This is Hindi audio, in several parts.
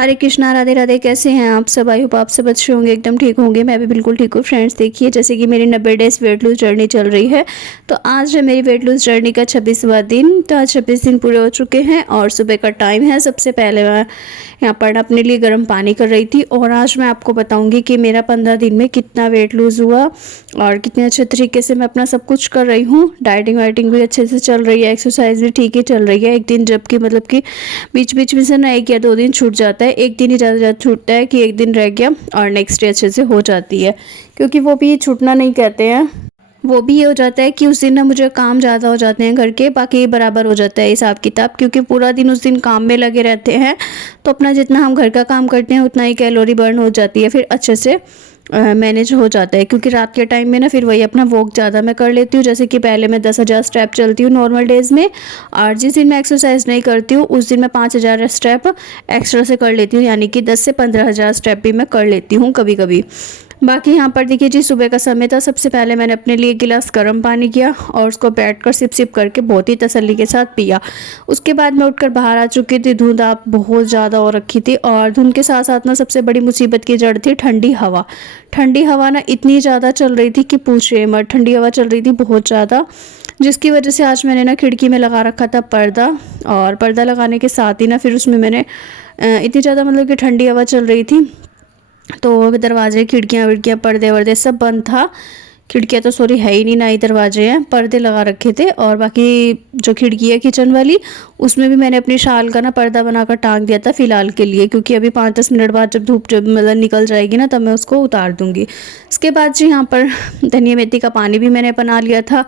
हरे कृष्णा, राधे राधे। कैसे हैं आप सब? आई होप आप सब अच्छे होंगे, एकदम ठीक होंगे। मैं भी बिल्कुल ठीक हूँ। फ्रेंड्स देखिए, जैसे कि मेरी 90 डेज वेट लूज जर्नी चल रही है, तो आज है मेरी वेट लूज जर्नी का 26वां दिन। तो आज 26 दिन पूरे हो चुके हैं और सुबह का टाइम है। सबसे पहले मैं यहाँ पर अपने लिए गर्म पानी कर रही थी और आज मैं आपको बताऊँगी कि मेरा 15 दिन में कितना वेट लूज़ हुआ और कितने अच्छे तरीके से मैं अपना सब कुछ कर रही हूँ। डाइटिंग वाइटिंग भी अच्छे से चल रही है, एक्सरसाइज भी ठीक ही चल रही है। एक दिन जबकि मतलब कि बीच बीच में से ना 1 या 2 दिन छूट जाता है, एक दिन ही ज़्यादा छूटता है कि एक दिन रह गया और नेक्स्ट डे अच्छे से हो जाती है, क्योंकि वो भी छूटना नहीं कहते हैं। वो भी ये हो जाता है कि उस दिन ना मुझे काम ज़्यादा हो जाते हैं घर के, बाकी बराबर हो जाता है हिसाब किताब, क्योंकि पूरा दिन उस दिन काम में लगे रहते हैं। तो अपना जितना हम घर का काम करते हैं उतना ही कैलोरी बर्न हो जाती है, फिर अच्छे से मैनेज हो जाता है। क्योंकि रात के टाइम में ना फिर वही अपना वॉक ज़्यादा मैं कर लेती हूँ। जैसे कि पहले मैं 10,000 स्टेप चलती हूँ नॉर्मल डेज़ में, और जिस दिन मैं एक्सरसाइज नहीं करती हूँ उस दिन मैं 5,000 स्टेप एक्स्ट्रा से कर लेती हूँ, यानी कि 10 से 15,000 स्टेप भी मैं कर लेती हूँ कभी कभी। बाकी यहाँ पर देखिए जी, सुबह का समय था। सबसे पहले मैंने अपने लिए 1 गिलास गर्म पानी किया और उसको बैठकर सिप सिप करके बहुत ही तसल्ली के साथ पिया। उसके बाद मैं उठकर बाहर आ चुकी थी। धुंध आप बहुत ज़्यादा हो रखी थी और धुंध के साथ साथ ना सबसे बड़ी मुसीबत की जड़ थी ठंडी हवा। ठंडी हवा ना इतनी ज़्यादा चल रही थी कि पूछिए मत। ठंडी हवा चल रही थी बहुत ज़्यादा, जिसकी वजह से आज मैंने ना खिड़की में लगा रखा था पर्दा, और पर्दा लगाने के साथ ही ना फिर उसमें मैंने इतनी ज़्यादा मतलब कि ठंडी हवा चल रही थी तो दरवाजे खिड़कियाँ विड़कियाँ पर्दे वर्दे सब बंद था। खिड़कियाँ तो सॉरी है ही नहीं, ना ही दरवाजे हैं, पर्दे लगा रखे थे। और बाकी जो खिड़की है किचन वाली, उसमें भी मैंने अपनी शाल का ना पर्दा बनाकर टांग दिया था फ़िलहाल के लिए, क्योंकि अभी 5-10 मिनट बाद जब धूप जब मतलब निकल जाएगी ना तब मैं उसको उतार दूँगी। इसके बाद जी यहाँ पर धनिया मेथी का पानी भी मैंने बना लिया था,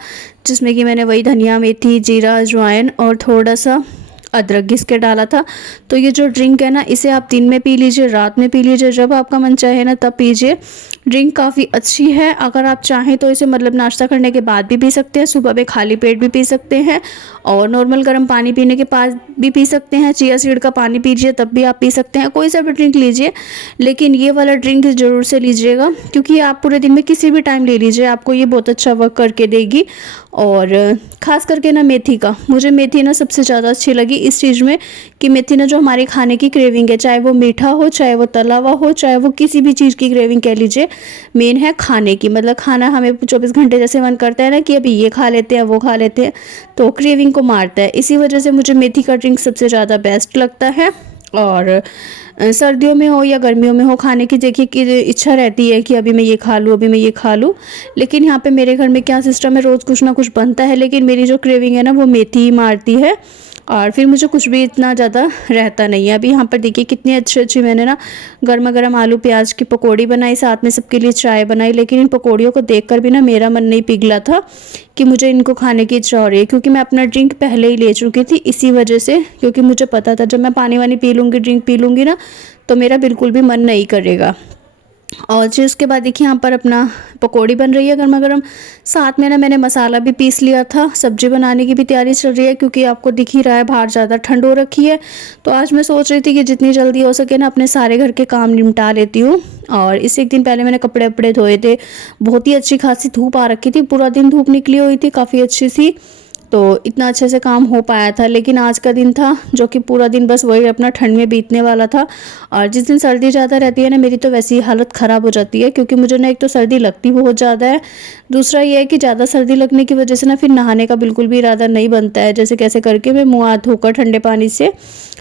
जिसमें कि मैंने वही धनिया मेथी जीरा अजवाइन और थोड़ा सा अदरक घिस के डाला था। तो ये जो ड्रिंक है ना, इसे आप दिन में पी लीजिए, रात में पी लीजिए, जब आपका मन चाहे ना तब पीजिए। ड्रिंक काफ़ी अच्छी है। अगर आप चाहें तो इसे मतलब नाश्ता करने के बाद भी पी सकते हैं, सुबह में खाली पेट भी पी सकते हैं, और नॉर्मल गर्म पानी पीने के बाद भी पी सकते हैं। चिया सीड का पानी पीजिए तब भी आप पी सकते हैं। कोई सा भी ड्रिंक लीजिए, लेकिन ये वाला ड्रिंक ज़रूर से लीजिएगा, क्योंकि आप पूरे दिन में किसी भी टाइम ले लीजिए, आपको ये बहुत अच्छा वर्क करके देगी। और ख़ास करके ना मेथी का, मुझे मेथी ना सबसे ज़्यादा अच्छी लगी इस चीज़ में कि मेथी ना जो हमारे खाने की क्रेविंग है, चाहे वो मीठा हो, चाहे वो तला हुआ हो, चाहे वो किसी भी चीज़ की क्रेविंग कह लीजिए, मेन है खाने की। मतलब खाना हमें 24 घंटे जैसे मन करता है ना कि अभी ये खा लेते हैं वो खा लेते हैं, तो क्रेविंग को मारता है। इसी वजह से मुझे मेथी का ड्रिंक सबसे ज़्यादा बेस्ट लगता है। और सर्दियों में हो या गर्मियों में हो, खाने की देखिए कि इच्छा रहती है कि अभी मैं ये खा लूँ, अभी मैं ये खा लूँ। लेकिन यहाँ पे मेरे घर में क्या सिस्टम है, रोज़ कुछ ना कुछ बनता है, लेकिन मेरी जो क्रेविंग है ना वो मेथी ही मारती है, और फिर मुझे कुछ भी इतना ज़्यादा रहता नहीं है। अभी यहाँ पर देखिए कितनी अच्छी अच्छी मैंने ना गर्मा गर्म आलू प्याज की पकौड़ी बनाई, साथ में सबके लिए चाय बनाई। लेकिन इन पकौड़ियों को देखकर भी ना मेरा मन नहीं पिघला था कि मुझे इनको खाने की इच्छा हो रही है, क्योंकि मैं अपना ड्रिंक पहले ही ले चुकी थी इसी वजह से। क्योंकि मुझे पता था जब मैं पानी वानी पी लूँगी, ड्रिंक पी लूँगी ना, तो मेरा बिल्कुल भी मन नहीं करेगा। और जी उसके बाद देखिए यहाँ पर अपना पकौड़ी बन रही है गर्मा गर्म। साथ में ना मैंने मसाला भी पीस लिया था, सब्जी बनाने की भी तैयारी चल रही है, क्योंकि आपको दिख ही रहा है बाहर ज़्यादा ठंड हो रखी है। तो आज मैं सोच रही थी कि जितनी जल्दी हो सके ना अपने सारे घर के काम निपटा लेती हूँ। और इससे 1 दिन पहले मैंने कपड़े वपड़े धोए थे। बहुत ही अच्छी खासी धूप आ रखी थी, पूरा दिन धूप निकली हुई थी काफ़ी अच्छी सी, तो इतना अच्छे से काम हो पाया था। लेकिन आज का दिन था जो कि पूरा दिन बस वही अपना ठंड में बीतने वाला था। और जिस दिन सर्दी ज़्यादा रहती है ना, मेरी तो वैसी हालत ख़राब हो जाती है, क्योंकि मुझे ना एक तो सर्दी लगती बहुत ज़्यादा है, दूसरा ये है कि ज़्यादा सर्दी लगने की वजह से ना फिर नहाने का बिल्कुल भी इरादा नहीं बनता है। जैसे कैसे करके मैं मुँह हाथ धोकर ठंडे पानी से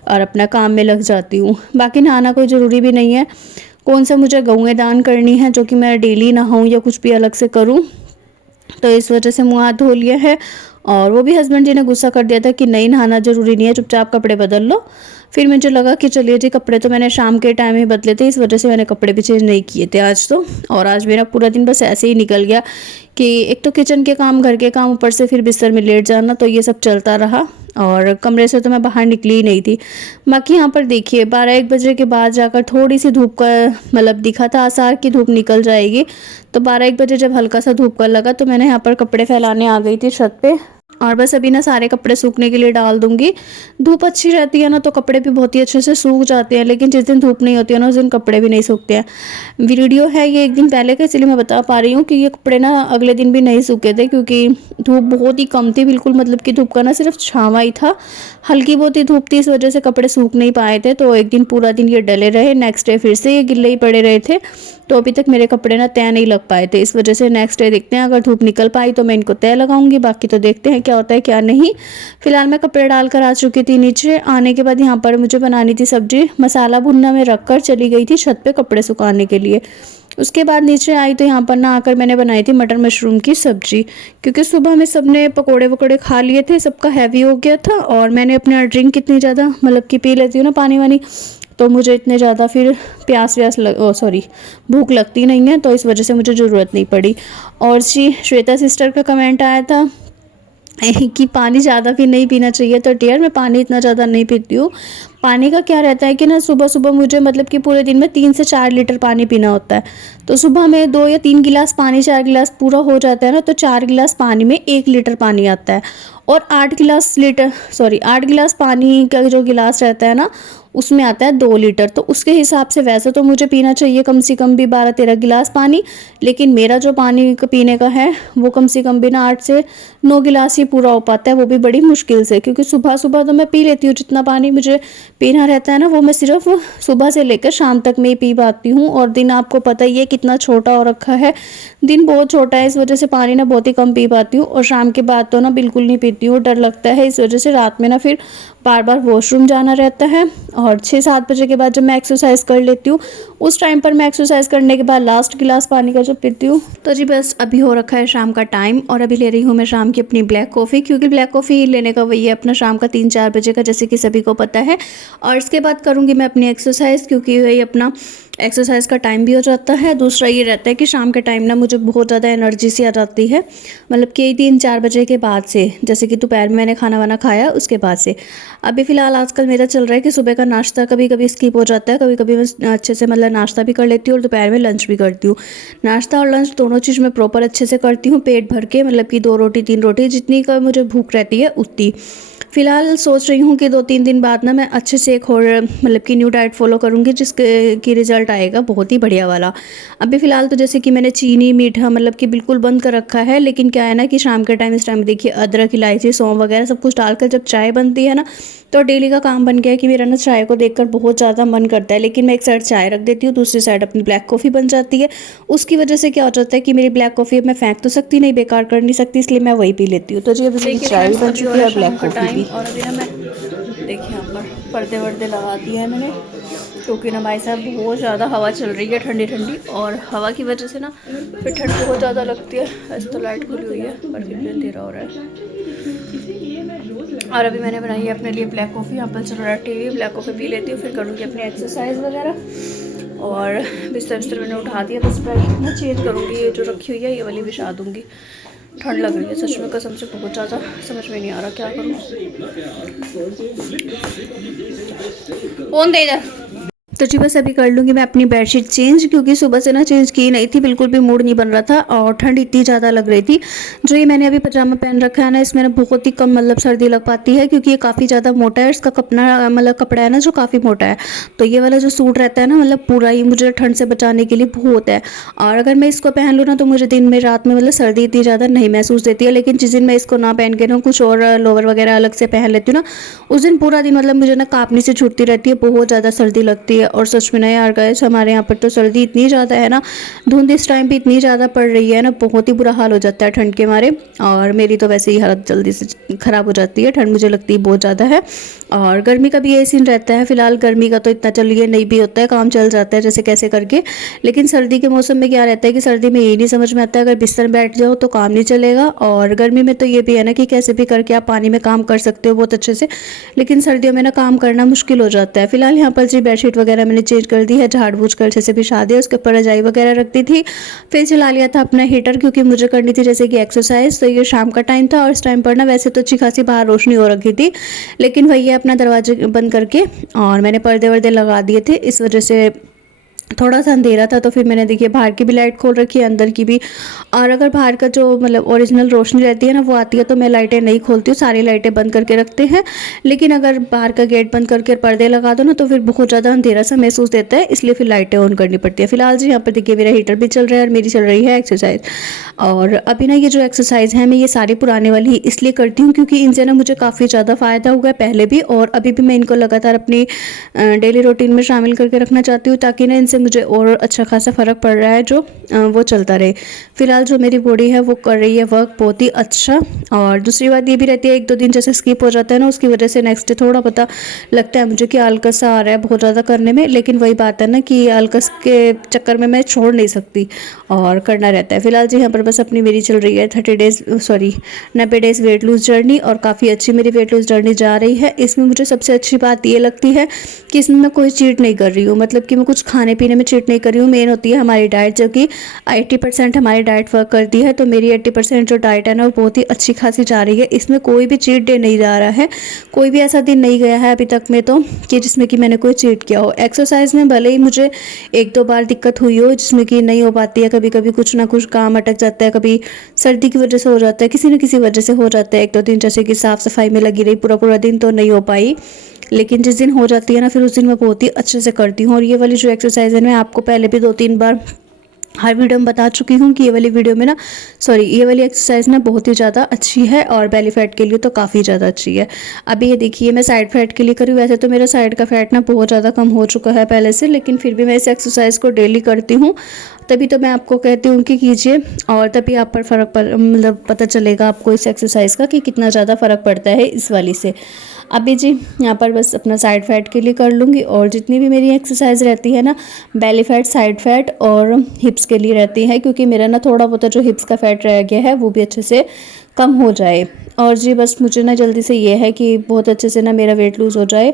और अपना काम में लग जाती हूँ। बाकी नहाना कोई ज़रूरी भी नहीं है। कौन सा मुझे गौएँ दान करनी है जो कि मैं डेली नहाऊँ या कुछ भी अलग से करूँ, तो इस वजह से मुँह हाथ धो लिया है। और वो भी हस्बैंड जी ने गुस्सा कर दिया था कि नहीं नहाना ज़रूरी नहीं है, चुपचाप कपड़े बदल लो। फिर मुझे लगा कि चलिए जी, कपड़े तो मैंने शाम के टाइम ही बदले थे, इस वजह से मैंने कपड़े भी चेंज नहीं किए थे आज तो। और आज मेरा पूरा दिन बस ऐसे ही निकल गया कि एक तो किचन के काम, घर के काम, ऊपर से फिर बिस्तर में लेट जाना, तो ये सब चलता रहा। और कमरे से तो मैं बाहर निकली ही नहीं थी। बाकी यहाँ पर देखिए 12-1 बजे के बाद जाकर थोड़ी सी धूप का मतलब दिखा था आसार कि धूप निकल जाएगी। तो 12-1 बजे जब हल्का सा धूप का लगा तो मैंने यहाँ पर कपड़े फैलाने आ गई थी छत पे। और बस अभी ना सारे कपड़े सूखने के लिए डाल दूंगी। धूप अच्छी रहती है ना तो कपड़े भी बहुत ही अच्छे से सूख जाते हैं, लेकिन जिस दिन धूप नहीं होती है ना उस दिन कपड़े भी नहीं सूखते हैं। वीडियो है ये एक दिन पहले का, इसलिए मैं बता पा रही हूँ कि ये कपड़े ना अगले दिन भी नहीं सूखे थे, क्योंकि धूप बहुत ही कम थी, बिल्कुल मतलब कि धूप का ना सिर्फ छावा ही था, हल्की बहुत ही धूप थी, इस वजह से कपड़े सूख नहीं पाए थे। तो एक दिन पूरा दिन ये डले रहे, नेक्स्ट डे फिर से ये गिल्ले ही पड़े रहे थे, तो अभी तक मेरे कपड़े ना तय नहीं लग पाए थे। इस वजह से नेक्स्ट डे देखते हैं, अगर धूप निकल पाई तो मैं इनको तय लगाऊंगी, बाकी तो देखते हैं क्या होता है क्या नहीं। फिलहाल मैं कपड़े डालकर आ चुकी थी नीचे। आने के बाद यहाँ पर मुझे बनानी थी सब्जी, मसाला भुनना में रख कर चली गई थी छत पे कपड़े सुखाने के लिए। उसके बाद नीचे आई तो यहाँ पर ना आकर मैंने बनाई थी मटर मशरूम की सब्जी, क्योंकि सुबह में सबने पकोड़े वकोड़े खा लिए थे, सबका हैवी हो गया था, और मैंने अपना ड्रिंक कितनी ज़्यादा मतलब कि पी लेती हूँ ना पानी वानी, तो मुझे इतने ज़्यादा फिर प्यास व्यास भूख लगती नहीं है, तो इस वजह से मुझे ज़रूरत नहीं पड़ी। और जी श्वेता सिस्टर का कमेंट आया था कि पानी ज़्यादा भी नहीं पीना चाहिए, तो डियर मैं पानी इतना ज़्यादा नहीं पीती हूँ। पानी का क्या रहता है कि ना सुबह सुबह मुझे मतलब कि पूरे दिन में 3 से 4 लीटर पानी पीना होता है, तो सुबह में 2 या 3 गिलास पानी, 4 गिलास पूरा हो जाता है ना, तो 4 गिलास पानी में 1 लीटर पानी आता है। और 8 गिलास पानी का जो गिलास रहता है ना उसमें आता है 2 लीटर, तो उसके हिसाब से वैसे तो मुझे पीना चाहिए कम से कम भी 12-13 गिलास पानी, लेकिन मेरा जो पानी पीने का है वो कम से कम भी ना 8 से 9 गिलास ही पूरा हो पाता है, वो भी बड़ी मुश्किल से, क्योंकि सुबह सुबह तो मैं पी लेती हूँ, जितना पानी मुझे पीना रहता है ना वो मैं सिर्फ सुबह से लेकर शाम तक में ही पी पाती हूँ। और दिन आपको पता ही है कितना छोटा हो रखा है, दिन बहुत छोटा है, इस वजह से पानी ना बहुत ही कम पी पाती हूँ, और शाम के बाद तो ना बिल्कुल नहीं पीती हूँ, डर लगता है, इस वजह से रात में ना फिर बार बार वॉशरूम जाना रहता है। और 6-7 बजे के बाद जब मैं एक्सरसाइज कर लेती हूँ उस टाइम पर मैं एक्सरसाइज करने के बाद लास्ट गिलास पानी का जब पीती हूँ। तो जी बस अभी हो रखा है शाम का टाइम, और अभी ले रही हूँ मैं शाम की अपनी ब्लैक कॉफ़ी, क्योंकि ब्लैक कॉफ़ी लेने का वही है अपना शाम का 3-4 बजे का, जैसे कि सभी को पता है। और इसके बाद करूँगी मैं अपनी एक्सरसाइज, क्योंकि वही अपना एक्सरसाइज का टाइम भी हो जाता है। दूसरा ये रहता है कि शाम के टाइम ना मुझे बहुत ज़्यादा एनर्जी सी आ जाती है, मतलब कि 3-4 बजे के बाद से, जैसे कि दोपहर में मैंने खाना वाना खाया उसके बाद से। अभी फ़िलहाल आजकल मेरा चल रहा है कि सुबह का नाश्ता कभी कभी स्किप हो जाता है, कभी कभी मैं अच्छे से मतलब नाश्ता भी कर लेती हूँ और दोपहर में लंच भी करती हूँ। नाश्ता और लंच दोनों चीज़ मैं प्रॉपर अच्छे से करती हूँ, पेट भर के, मतलब कि 2 रोटी 3 रोटी जितनी का मुझे भूख रहती है उतनी। फ़िलहाल सोच रही हूँ कि 2-3 दिन बाद ना मैं अच्छे से एक और मतलब कि न्यू डाइट फॉलो करूँगी, जिसके की रिज़ल्ट आएगा बहुत ही बढ़िया वाला। अभी फ़िलहाल तो जैसे कि मैंने चीनी मीठा मतलब कि बिल्कुल बंद कर रखा है, लेकिन क्या है ना कि शाम के टाइम इस टाइम देखिए अदरक इलायची सौंफ वगैरह सब कुछ डालकर जब चाय बनती है ना, तो डेली का काम बन गया है कि मेरा ना चाय को देखकर बहुत ज़्यादा मन करता है, लेकिन मैं एक साइड चाय रख देती हूँ, दूसरी साइड अपनी ब्लैक कॉफ़ी बन जाती है। उसकी वजह से क्या हो जाता है कि मेरी ब्लैक कॉफ़ी अब मैं फेंक तो सकती नहीं, बेकार कर नहीं सकती, इसलिए मैं वही पी लेती हूँ। तो जी अभी मेरी चाय भी बन चुकी है और ब्लैक कॉफ़ी भी। और अभी ना मैं देखिए यहाँ पर पर्दे वर्दे लगा दिए हैं मैंने, क्योंकि ना भाई साहब बहुत ज़्यादा हवा चल रही है ठंडी ठंडी, और हवा की वजह से ना फिर ठंड बहुत ज़्यादा लगती है। ऐसे तो लाइट खुली हुई है पर फिर भी अंधेरा हो रहा है। और अभी मैंने बनाई है अपने लिए ब्लैक कॉफ़ी, यहाँ पर चल रहा है टीवी, ब्लैक कॉफ़ी पी लेती हूँ, फिर करूँगी अपनी एक्सरसाइज वगैरह। और बिस्तर मैंने उठा दिया, बस बेडशीट ना चेंज करूँगी, ये जो रखी हुई है ये वाली बिछा दूँगी। ठंड लग रही है सच में कसम से बहुत ज़्यादा, समझ में नहीं आ रहा क्या करूँ। फोन दे इधर। तो जी बस अभी कर लूँगी मैं अपनी बेडशीट चेंज, क्योंकि सुबह से ना चेंज की नहीं थी, बिल्कुल भी मूड नहीं बन रहा था और ठंड इतनी ज़्यादा लग रही थी। जो ये मैंने अभी पजामा पहन रखा है ना, इसमें ना बहुत ही कम मतलब सर्दी लग पाती है, क्योंकि ये काफ़ी ज़्यादा मोटा है, इसका कपड़ा मतलब कपड़ा है ना जो काफ़ी मोटा है। तो ये वाला जो सूट रहता है ना मतलब पूरा ही मुझे ठंड से बचाने के लिए बहुत है। और अगर मैं इसको पहन लूँ ना तो मुझे दिन में रात में मतलब सर्दी इतनी ज़्यादा नहीं महसूस देती है, लेकिन जिस दिन मैं इसको ना पहन के ना कुछ और लोवर वगैरह अलग से पहन लेती हूँ ना, उस दिन पूरा दिन मतलब मुझे ना काँपनी से छूटती रहती है, बहुत ज़्यादा सर्दी लगती है। और सच में ना यार गाइस हमारे यहाँ पर तो सर्दी इतनी ज़्यादा है ना, धुंध इस टाइम पे इतनी ज़्यादा पड़ रही है ना, बहुत ही बुरा हाल हो जाता है ठंड के मारे। और मेरी तो वैसे ही हालत जल्दी से ख़राब हो जाती है, ठंड मुझे लगती है बहुत ज़्यादा है। और गर्मी का भी यही सीन रहता है, फिलहाल गर्मी का तो इतना चलिए नहीं भी होता है, काम चल जाता है जैसे कैसे करके। लेकिन सर्दी के मौसम में क्या रहता है कि सर्दी में यही नहीं समझ में आता है, अगर बिस्तर में बैठ जाओ तो काम नहीं चलेगा। और गर्मी में तो ये भी है ना कि कैसे भी करके आप पानी में काम कर सकते हो बहुत अच्छे से, लेकिन सर्दियों में ना काम करना मुश्किल हो जाता है। फिलहाल यहाँ पर जी बेडशीट वगैरह मैंने चेंज कर दी है, झाड़ बूझ कर अच्छे से बिछा दिया, उसके ऊपर रजाई वगैरह रख दी थी, फिर चला लिया था अपना हीटर, क्योंकि मुझे करनी थी जैसे कि एक्सरसाइज। तो ये शाम का टाइम था और इस टाइम पर ना वैसे तो अच्छी खासी बाहर रोशनी हो रखी थी, लेकिन भैया अपना दरवाजे बंद करके और मैंने पर्दे वर्दे लगा दिए थे, इस वजह से थोड़ा सा अंधेरा था, तो फिर मैंने देखिए बाहर की भी लाइट खोल रखी है, अंदर की भी। और अगर बाहर का जो मतलब ओरिजिनल रोशनी रहती है ना वो आती है, तो मैं लाइटें नहीं खोलती हूँ, सारी लाइटें बंद करके रखते हैं। लेकिन अगर बाहर का गेट बंद करके पर्दे लगा दो ना, तो फिर बहुत ज़्यादा अंधेरा सा महसूस देता है, इसलिए फिर लाइटें ऑन करनी पड़ती है। फिलहाल जी यहाँ पर देखिए मेरा हीटर भी चल रहा है और मेरी चल रही है एक्सरसाइज। और अभी ना ये जो एक्सरसाइज है मैं ये सारी पुराने वाली इसलिए करती हूँ क्योंकि इनसे ना मुझे काफ़ी ज़्यादा फ़ायदा हुआ है पहले भी, और अभी भी मैं इनको लगातार अपनी डेली रूटीन में शामिल करके रखना चाहती हूँ, ताकि ना इनसे मुझे और अच्छा खासा फ़र्क पड़ रहा है जो वो चलता रहे। फिलहाल जो मेरी बॉडी है वो कर रही है वर्क बहुत ही अच्छा। और दूसरी बात ये भी रहती है, 1-2 दिन जैसे स्किप हो जाता है ना, उसकी वजह से नेक्स्ट डे थोड़ा पता लगता है मुझे कि आलकस सा आ रहा है बहुत ज़्यादा करने में। लेकिन वही बात है ना कि आलकस के चक्कर में मैं छोड़ नहीं सकती और करना रहता है। फिलहाल जी यहाँ पर बस अपनी मेरी चल रही है 90 डेज़ वेट लूज़ जर्नी, और काफ़ी अच्छी मेरी वेट लूज़ जर्नी जा रही है। इसमें मुझे सबसे अच्छी बात ये लगती है कि इसमें मैं कोई चीट नहीं कर रही हूँ, मतलब कि मैं कुछ खाने पीने में चीट नहीं कर रही हूँ। मेन होती है हमारी डाइट, जो कि 80% हमारी डाइट वर्क करती है। तो मेरी 80% जो डाइट है ना वो बहुत ही अच्छी खासी जा रही है। इसमें कोई भी चीट डे नहीं जा रहा है, कोई भी ऐसा दिन नहीं गया है अभी तक में तो कि जिसमें कि मैंने कोई चीट किया हो। एक्सरसाइज में भले ही मुझे 1-2 बार दिक्कत हुई हो जिसमें कि नहीं हो पाती है, कभी कभी कुछ ना कुछ काम अटक जाता है, कभी सर्दी की वजह से हो जाता है, किसी न किसी वजह से हो जाता है। 1-2 दिन जैसे कि साफ़ सफाई में लगी रही पूरा पूरा दिन तो नहीं हो पाई, लेकिन जिस दिन हो जाती है ना फिर उस दिन मैं बहुत ही अच्छे से करती हूँ। और ये वाली जो एक्सरसाइज है मैं आपको पहले भी 2-3 बार हर वीडियो में बता चुकी हूँ कि ये वाली वीडियो में ना ये वाली एक्सरसाइज ना बहुत ही ज़्यादा अच्छी है, और बेली फैट के लिए तो काफ़ी ज़्यादा अच्छी है। अभी ये देखिए मैं साइड फैट के लिए करी, वैसे तो मेरा साइड का फैट ना बहुत ज़्यादा कम हो चुका है पहले से, लेकिन फिर भी मैं इस एक्सरसाइज को डेली करती हूँ, तभी तो मैं आपको कहती हूँ कि कीजिए, और तभी आप पर मतलब पता चलेगा आपको इस एक्सरसाइज का कि कितना ज़्यादा फ़र्क पड़ता है इस वाली से। अभी जी यहाँ पर बस अपना साइड फैट के लिए कर लूँगी, और जितनी भी मेरी एक्सरसाइज रहती है ना बेली फैट, साइड फैट और हिप्स के लिए रहती है, क्योंकि मेरा ना थोड़ा बहुत जो हिप्स का फैट रह गया है वो भी अच्छे से कम हो जाए। और जी बस मुझे ना जल्दी से ये है कि बहुत अच्छे से ना मेरा वेट लूज़ हो जाए।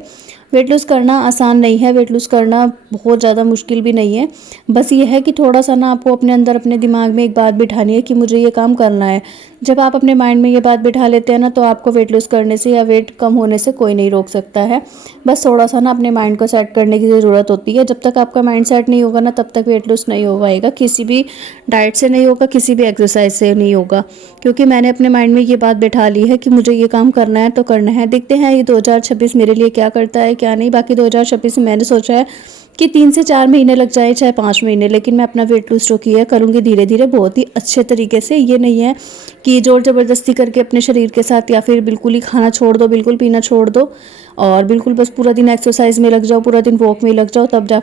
वेट लूज़ करना आसान नहीं है, वेट लूज़ करना बहुत ज़्यादा मुश्किल भी नहीं है। बस ये है कि थोड़ा सा ना आपको अपने अंदर अपने दिमाग में एक बात बिठानी है कि मुझे ये काम करना है। जब आप अपने माइंड में ये बात बिठा लेते हैं ना, तो आपको वेट लूज़ करने से या वेट कम होने से कोई नहीं रोक सकता है। बस थोड़ा सा ना अपने माइंड को सेट करने की ज़रूरत होती है। जब तक आपका माइंड सेट नहीं होगा ना, तब तक वेट लूज़ नहीं हो पाएगा, किसी भी डाइट से नहीं होगा, किसी भी एक्सरसाइज से नहीं होगा। क्योंकि मैंने अपने माइंड में ये बात बिठा ली है कि मुझे ये काम करना है तो करना है। देखते हैं ये 2026 मेरे लिए क्या करता है क्या नहीं। बाकी 2026 में मैंने सोचा है कि 3 से 4 महीने लग जाए, चाहे 5 महीने, लेकिन मैं अपना वेट लूज जो किया है करूँगी धीरे धीरे, बहुत ही अच्छे तरीके से। ये नहीं है कि जोर ज़बरदस्ती करके अपने शरीर के साथ, या फिर बिल्कुल ही खाना छोड़ दो, बिल्कुल पीना छोड़ दो, और बिल्कुल बस पूरा दिन एक्सरसाइज में लग जाओ, पूरा दिन वॉक में लग जाओ, तब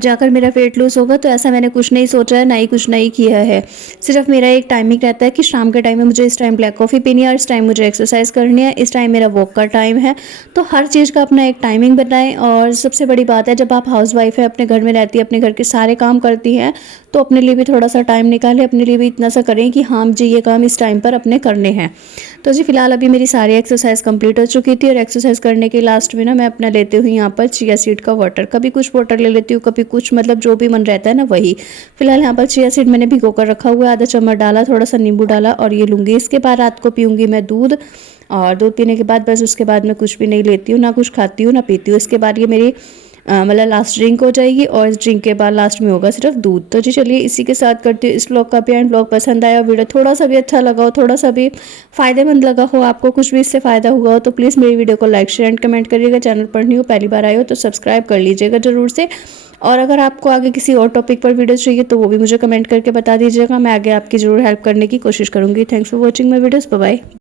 जाकर मेरा वेट लूज़ होगा। तो ऐसा मैंने कुछ नहीं सोचा है, ना ही कुछ नहीं किया है। सिर्फ मेरा एक टाइमिंग रहता है कि शाम के टाइम में मुझे इस टाइम ब्लैक कॉफ़ी पीनी है, और इस टाइम मुझे एक्सरसाइज करनी है, इस टाइम मेरा वॉक का टाइम है। तो हर चीज़ का अपना एक टाइमिंग बनाएं। और सबसे बड़ी बात है, जब आप हाउसवाइफ है, अपने घर में रहती है, अपने घर के सारे काम करती हैं, तो अपने लिए भी थोड़ा सा टाइम निकालें, अपने लिए भी इतना सा करें कि हाँ जी ये काम इस टाइम पर अपने करने हैं। तो जी फिलहाल अभी मेरी सारी एक्सरसाइज कंप्लीट हो चुकी थी, और एक्सरसाइज करने के लास्ट में ना मैं अपना लेती हूँ यहाँ पर चिया सीड का वाटर। कभी कुछ वाटर ले लेती हूँ, कभी कुछ, मतलब जो भी मन रहता है ना वही। फिलहाल यहाँ पर चिया सीड मैंने भिगो कर रखा हुआ है, आधा चम्मच डाला, थोड़ा सा नींबू डाला, और ये लूँगी। इसके बाद रात को पीऊँगी मैं दूध, और दूध पीने के बाद बस उसके बाद मैं कुछ भी नहीं लेती हूँ, ना कुछ खाती हूँ ना पीती हूँ। इसके बाद ये मेरी मतलब लास्ट ड्रिंक हो जाएगी, और इस ड्रिंक के बाद लास्ट में होगा सिर्फ दूध। तो जी चलिए इसी के साथ करती हूँ इस ब्लॉग का भी एंड। ब्लॉग पसंद आया, वीडियो थोड़ा सा भी अच्छा लगा हो, थोड़ा सा भी फ़ायदेमंद लगा हो, आपको कुछ भी इससे फ़ायदा हुआ हो, तो प्लीज़ मेरी वीडियो को लाइक शेयर एंड कमेंट करिएगा। चैनल पर न्यू पहली बार आए हो तो सब्सक्राइब कर लीजिएगा ज़रूर से। और अगर आपको आगे किसी और टॉपिक पर वीडियो चाहिए तो वो भी मुझे कमेंट करके बता दीजिएगा, मैं आगे आपकी ज़रूर हेल्प करने की कोशिश करूँगी। Thanks for watching my videos, bye bye.